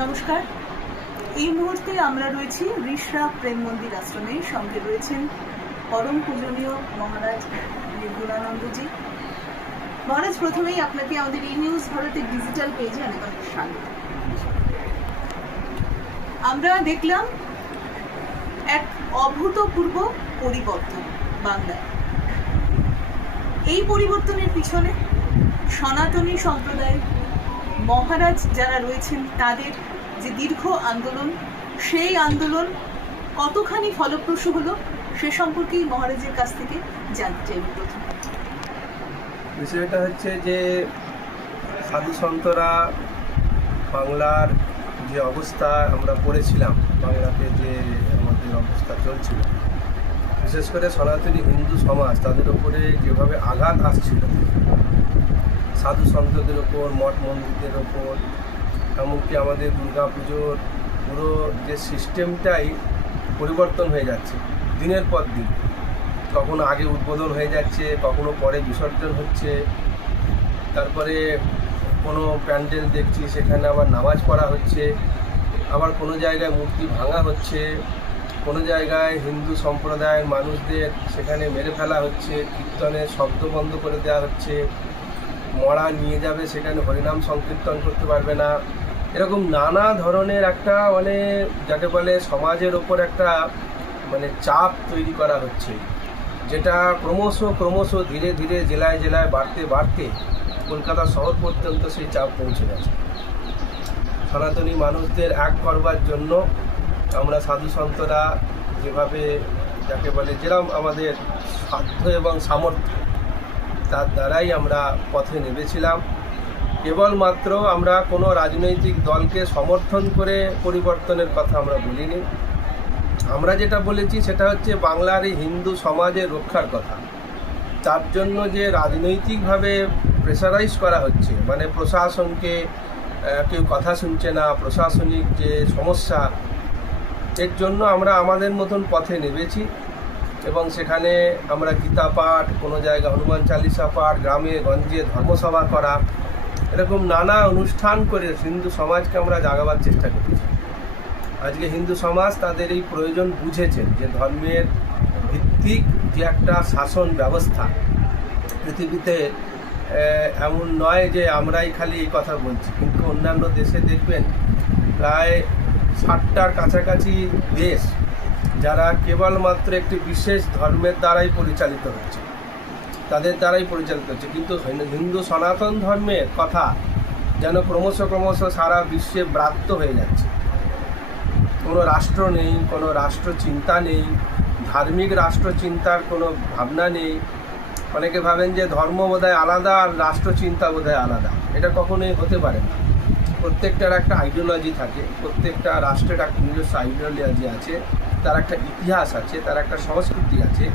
নমস্কার। এই মুহূর্তে আমরা রয়েছি ঋষরা প্রেম মন্দির আশ্রমে। সঙ্গে রয়েছেন পরম পূজনীয় মহারাজ নির্গুণানন্দজি। মহারাজ, প্রথমেই আপনাকে আমাদের এই নিউজ ভারতের ডিজিটাল পেজে অনেক অনেক স্বাগত। আমরা দেখলাম এক অভূতপূর্ব পরিবর্তন বাংলায়। এই পরিবর্তনের পিছনে সনাতনী সম্প্রদায় মহারাজ যারা রয়েছেন তাদের যে দীর্ঘ আন্দোলন, সেই আন্দোলন কতখানি ফলপ্রসূ হলো সে সম্পর্কেই মহারাজের কাছ থেকে জানতে চাইব। প্রথম বিষয়টা হচ্ছে যে সাধু সন্তরা বাংলার যে অবস্থা আমরা পড়েছিলাম, বাংলাতে যে আমাদের অবস্থা চলছিল, বিশেষ করে সনাতনী হিন্দু সমাজ তাদের উপরে যেভাবে আঘাত আসছিল, সাধু সন্তদের ওপর, মঠ মন্দিরদের ওপর, এমনকি আমাদের দুর্গা পুজোর পুরো যে সিস্টেমটাই পরিবর্তন হয়ে যাচ্ছে দিনের পর দিন। কখনো আগে উদ্বোধন হয়ে যাচ্ছে, কখনো পরে বিসর্জন হচ্ছে, তারপরে কোনো প্যান্ডেল দেখছি সেখানে আবার নামাজ পড়া হচ্ছে, আবার কোনো জায়গায় মূর্তি ভাঙা হচ্ছে, কোনো জায়গায় হিন্দু সম্প্রদায়ের মানুষদের সেখানে মেরে ফেলা হচ্ছে, কীর্তনের শব্দ বন্ধ করে দেওয়া হচ্ছে, মরা নিয়ে যাবে, সেখানে হরিনাম সংকীর্তন করতে পারবে না। এরকম নানা ধরনের একটা যাকে বলে সমাজের ওপর একটা চাপ তৈরি করা হচ্ছে, যেটা ক্রমশ ধীরে ধীরে জেলায় জেলায় বাড়তে কলকাতা শহর পর্যন্ত সেই চাপ পৌঁছে গেছে। সনাতনী মানুষদের এক করবার জন্য আমরা সাধু সন্তরা যেভাবে যাকে বলে যেরকম আমাদের সাধ্য এবং সামর্থ্য তার দ্বারাই আমরা পথে নেমেছিলাম। কেবলমাত্র আমরা কোনো রাজনৈতিক দলকে সমর্থন করে পরিবর্তনের কথা আমরা বলিনি। আমরা যেটা বলেছি সেটা হচ্ছে বাংলার এই হিন্দু সমাজের রক্ষার কথা। তার জন্য যে রাজনৈতিকভাবে প্রেসারাইজ করা হচ্ছে, প্রশাসনকে কেউ কথা শুনছে না, প্রশাসনিক যে সমস্যা, এর জন্য আমরা আমাদের মতন পথে নেমেছি এবং সেখানে আমরা গীতা পাঠ, কোনো জায়গায় হনুমান চালিসা পাঠ, গ্রামে গঞ্জে ধর্মসভা করা, এরকম নানা অনুষ্ঠান করে হিন্দু সমাজকে আমরা জাগাবার চেষ্টা করেছি। আজকে হিন্দু সমাজ তাদের এই প্রয়োজন বুঝেছেন যে ধর্মের ভিত্তিক যে একটা শাসন ব্যবস্থা পৃথিবীতে এমন নয় যে আমরাই খালি এই কথা বলছি, কিন্তু অন্যান্য দেশে দেখবেন প্রায় 60টার কাছাকাছি দেশ যারা কেবলমাত্র একটি বিশেষ ধর্মের দ্বারাই পরিচালিত হচ্ছে, তাদের দ্বারাই পরিচালিত হচ্ছে। কিন্তু হিন্দু সনাতন ধর্মের কথা যেন ক্রমশ সারা বিশ্বে ব্রাত্য হয়ে যাচ্ছে। কোনো রাষ্ট্র নেই, কোনো রাষ্ট্রচিন্তা নেই, ধার্মিক রাষ্ট্রচিন্তার কোনো ভাবনা নেই। অনেকে ভাবেন যে ধর্ম বোধহয় আলাদা আর রাষ্ট্রচিন্তা বোধহয় আলাদা। এটা কখনোই হতে পারে না। প্রত্যেকটার একটা আইডিওলজি থাকে, প্রত্যেকটা রাষ্ট্রের একটা নিজস্ব আইডিওলজি আছে, তার একটা ইতিহাস আছে, তার একটা সংস্কৃতি আছে,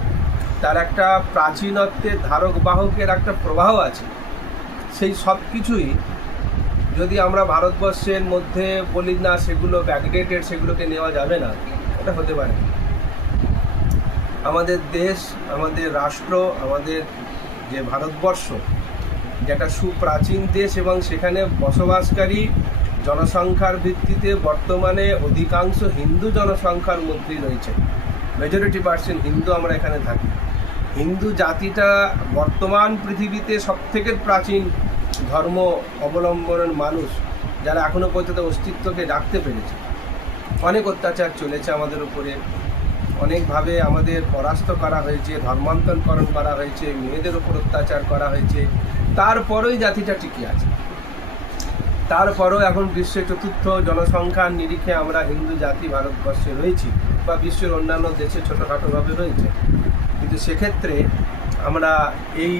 তার একটা প্রাচীনত্বের ধারক বাহকের একটা প্রবাহ আছে। সেই সব কিছুই যদি আমরা ভারতবর্ষের মধ্যে বলি না সেগুলো ব্যাকডেটেড, সেগুলোকে নেওয়া যাবে না, এটা হতে পারে না। আমাদের দেশ, আমাদের রাষ্ট্র, আমাদের যে ভারতবর্ষ, যেটা সুপ্রাচীন দেশ এবং সেখানে বসবাসকারী জনসংখ্যার ভিত্তিতে বর্তমানে অধিকাংশ হিন্দু জনসংখ্যার মধ্যেই রয়েছে। মেজরিটি পার্সেন্ট হিন্দু আমরা এখানে থাকি। হিন্দু জাতিটা বর্তমান পৃথিবীতে সবথেকে প্রাচীন ধর্ম অবলম্বনের মানুষ, যারা এখনও পর্যন্ত অস্তিত্বকে রাখতে পেরেছে। অনেক অত্যাচার চলেছে আমাদের উপরে, অনেকভাবে আমাদের পরাস্ত করা হয়েছে, ধর্মান্তরকরণ করা হয়েছে, মেয়েদের উপর অত্যাচার করা হয়েছে, তারপরেই জাতিটা টিকে আছে। তারপরেও এখন বিশ্বের 4র্থ জনসংখ্যার নিরিখে আমরা হিন্দু জাতি ভারতবর্ষে রয়েছি, বা বিশ্বের অন্যান্য দেশে ছোটোখাটোভাবে রয়েছে। কিন্তু সেক্ষেত্রে আমরা এই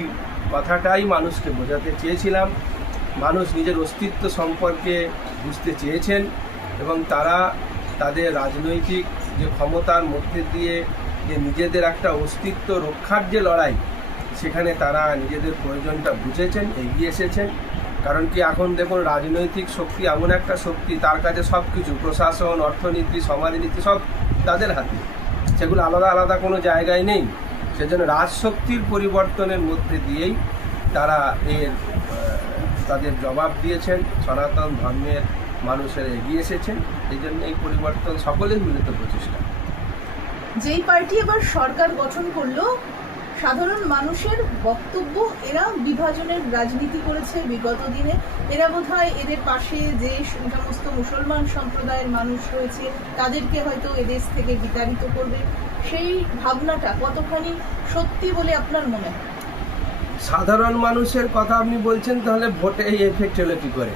কথাটাই মানুষকে বোঝাতে চেয়েছিলাম। মানুষ নিজের অস্তিত্ব সম্পর্কে বুঝতে চেয়েছেন এবং তারা তাদের রাজনৈতিক যে ক্ষমতার মধ্যে দিয়ে যে নিজেদের একটা অস্তিত্ব রক্ষার যে লড়াই, সেখানে তারা নিজেদের প্রয়োজনটা বুঝেছেন, এগিয়ে এসেছেন। কারণ কি, এখন দেখুন রাজনৈতিক শক্তি এমন একটা শক্তি, তার কাছে সব কিছু, প্রশাসন, অর্থনীতি, সমাজনীতি সব তাদের হাতে, সেগুলো আলাদা আলাদা কোনো জায়গায় নেই। সেজন্য রাজশক্তির পরিবর্তনের মধ্যে দিয়েই তারা তাদের জবাব দিয়েছেন। সনাতন ধর্মের মানুষের এগিয়ে এসেছেন। এই জন্য এই পরিবর্তন সকলের মিলিত প্রচেষ্টা। যেই পার্টি এবার সরকার গঠন করলো, সাধারণ মানুষের বক্তব্য এরা বিভাজনের রাজনীতি করেছে বিগত দিনে। এরা বোধহয় এদের পাশে যে সমস্ত মুসলমান সম্প্রদায়ের মানুষ রয়েছে তাদেরকে হয়তো এদেশ থেকে বিতাড়িত করবে। সেই ভাবনাটা কতখানি সত্যি বলে আপনার মনে হয়? সাধারণ মানুষের কথা আপনি বলছেন, তাহলে ভোটে এই এফেক্ট হলো কী করে?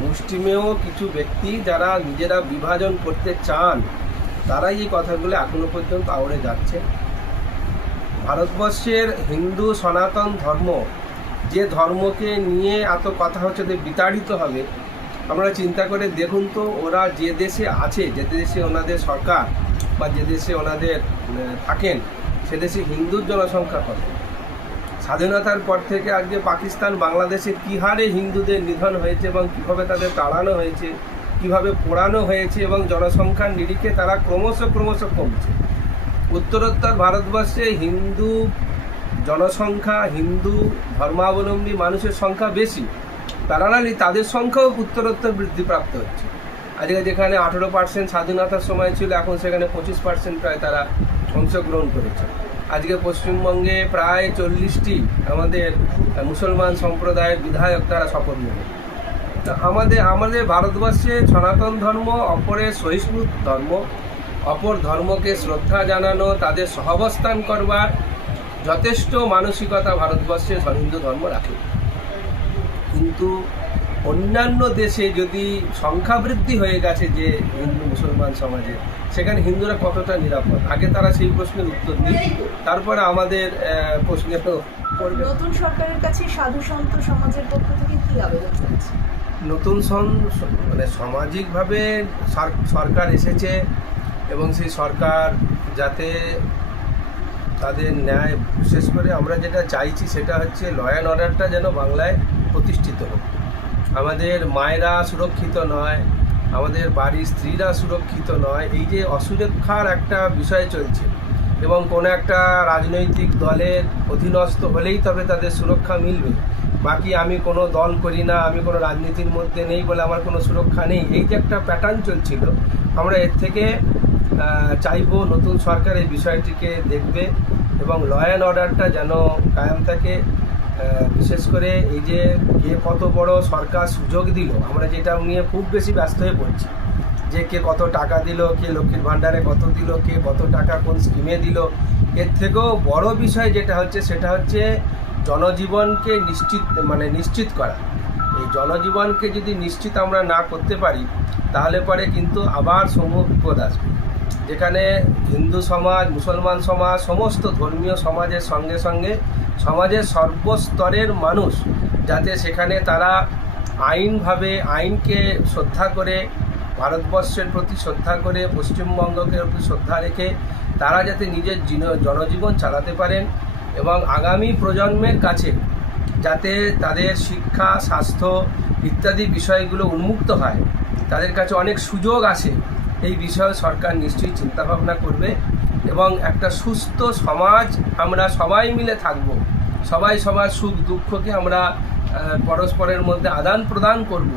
মুষ্টিমেয় কিছু ব্যক্তি যারা নিজেরা বিভাজন করতে চান, তারাই এই কথাগুলো এখনো পর্যন্ত আওড়ে যাচ্ছে। ভারতবর্ষের হিন্দু সনাতন ধর্ম, যে ধর্মকে নিয়ে এত কথা হচ্ছে যে বিতাড়িত হবে, আমরা চিন্তা করে দেখুন তো, ওরা যে দেশে আছে, যে দেশে ওনাদের সরকার বা যে দেশে ওনাদের থাকেন, সে দেশে হিন্দুর জনসংখ্যা কত? স্বাধীনতার পর থেকে আজকে পাকিস্তান বাংলাদেশে কী হারে হিন্দুদের নিধন হয়েছে এবং কীভাবে তাদের তাড়ানো হয়েছে, কীভাবে পোড়ানো হয়েছে, এবং জনসংখ্যার নিরিখে তারা ক্রমশ কমছে। উত্তরোত্তর ভারতবর্ষে হিন্দু জনসংখ্যা, হিন্দু ধর্মাবলম্বী মানুষের সংখ্যা বেশি, প্যারালালি তাদের সংখ্যাও উত্তরোত্তর বৃদ্ধিপ্রাপ্ত হচ্ছে। আজকে যেখানে 18% স্বাধীনতার সময় ছিল, এখন সেখানে 25% প্রায় তারা অংশগ্রহণ করেছে। আজকে পশ্চিমবঙ্গে প্রায় 40টি আমাদের মুসলমান সম্প্রদায়ের বিধায়ক তারা শপথ নেবে। আমাদের ভারতবর্ষে সনাতন ধর্ম অপরের সহিষ্ণু ধর্ম, অপর ধর্মকে শ্রদ্ধা জানানো, তাদের সহাবস্থান করবার যথেষ্ট মানসিকতা ভারতবর্ষে হিন্দু ধর্ম রাখে। কিন্তু অন্যান্য দেশে যদি সংখ্যা বৃদ্ধি হয়ে গেছে যে হিন্দু মুসলমান সমাজে, সেখানে হিন্দুরা কতটা নিরাপদ? আগে তারা সেই প্রশ্নের উত্তর দিই, তারপরে আমাদের প্রশ্নের করবে। নতুন সরকারের কাছে সাধু সন্ত সমাজের পক্ষ থেকে কি আবেদন করেছে? নতুন মানে সামাজিকভাবে সরকার এসেছে এবং সেই সরকার যাতে তাদের ন্যায়, বিশেষ করে আমরা যেটা চাইছি সেটা হচ্ছে ল অ্যান্ড অর্ডারটা যেন বাংলায় প্রতিষ্ঠিত হোক। আমাদের মায়েরা সুরক্ষিত নয়, আমাদের বাড়ির স্ত্রীরা সুরক্ষিত নয়। এই যে অসুরক্ষার একটা বিষয় চলছে, এবং কোনো একটা রাজনৈতিক দলের অধীনস্থ হলেই তবে তাদের সুরক্ষা মিলবে, বাকি আমি কোনো দল করি না, আমি কোনো রাজনীতির মধ্যে নেই বলে আমার কোনো সুরক্ষা নেই, এই যে একটা প্যাটার্ন চলছিল, আমরা এর থেকে চাইবো নতুন সরকার এই বিষয়টিকে দেখবে এবং ল অ্যান্ড অর্ডারটা যেন কায়েম থাকে। বিশেষ করে এই যে কে কত বড় সরকার সুযোগ দিল, আমরা যেটা নিয়ে খুব বেশি ব্যস্ত হয়ে পড়ছি, যে কে কত টাকা দিল, কে লক্ষ্মীর ভাণ্ডারে কত দিল, কে কত টাকা কোন স্কিমে দিল। এর থেকেও বড় বিষয় যেটা হচ্ছে সেটা হচ্ছে জনজীবনকে নিশ্চিত করা। এই জনজীবনকে যদি নিশ্চিত আমরা না করতে পারি, তাহলে পরে কিন্তু আবার সমূহ বিপদ আসবে, যেখানে হিন্দু সমাজ, মুসলমান সমাজ, সমস্ত ধর্মীয় সমাজের সঙ্গে সঙ্গে সমাজের সর্বস্তরের মানুষ যাতে সেখানে তারা আইনকে শ্রদ্ধা করে, ভারতবর্ষের প্রতি শ্রদ্ধা করে, পশ্চিমবঙ্গকে প্রতি শ্রদ্ধা রেখে তারা যাতে নিজের জনজীবন চালাতে পারেন, এবং আগামী প্রজন্মের কাছে যাতে তাদের শিক্ষা, স্বাস্থ্য ইত্যাদি বিষয়গুলো উন্মুক্ত হয়, তাদের কাছে অনেক সুযোগ আসে, এই বিষয়ে সরকার নিশ্চয়ই চিন্তাভাবনা করবে। এবং একটা সুস্থ সমাজ আমরা সবাই মিলে থাকব, সবাই সবার সুখ দুঃখকে আমরা পরস্পরের মধ্যে আদান প্রদান করব।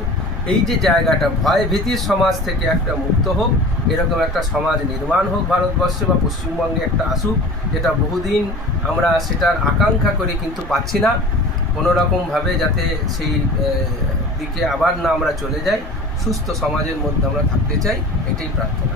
এই যে জায়গাটা, ভয় ভীতির সমাজ থেকে একটা মুক্ত হোক, এরকম একটা সমাজ নির্মাণ হোক ভারতবর্ষে বা পশ্চিমবঙ্গে একটা আসুক, যেটা বহুদিন আমরা সেটার আকাঙ্ক্ষা করে কিন্তু পাচ্ছি না। কোনোরকমভাবে যাতে সেই দিকে আবার না আমরা চলে যাই, সুস্থ সমাজের মধ্যে আমরা থাকতে চাই, এটাই প্রার্থনা।